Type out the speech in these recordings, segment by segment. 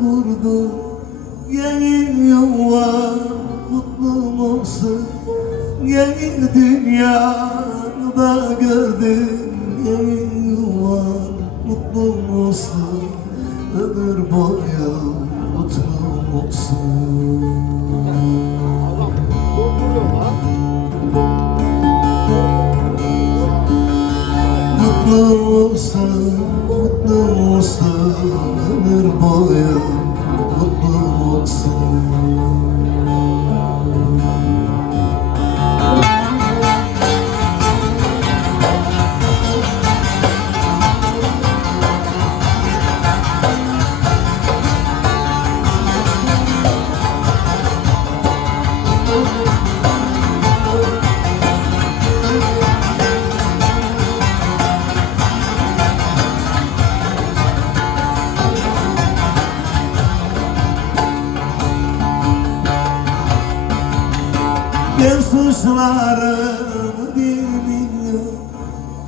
kurdu Yeni yuva mutlu olsun. Yeni dünyada gördüm. Yeni yuva mutlu olsun. Ömür boyu mutlu olsun Mutlu olsun, mutlu olsun Ömür boyu mutlu olsun Ben suçlarımı bilmiyorum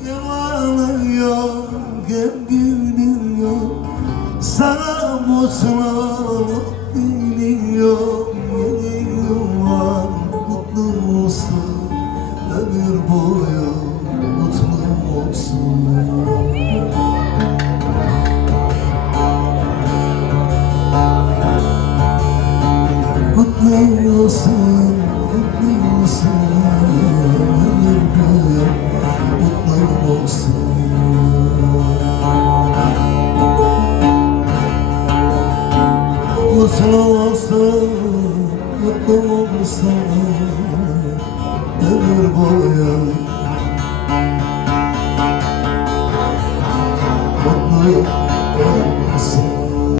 Hem ağlıyorum hem gülüyorum Sana mutluluk Yeni yuvan mutlu olsun Ömür boyu mutlu olsun. Mutlu olsun, mutlu olsun Mutlu olsun, Ömür boyu. Mutlu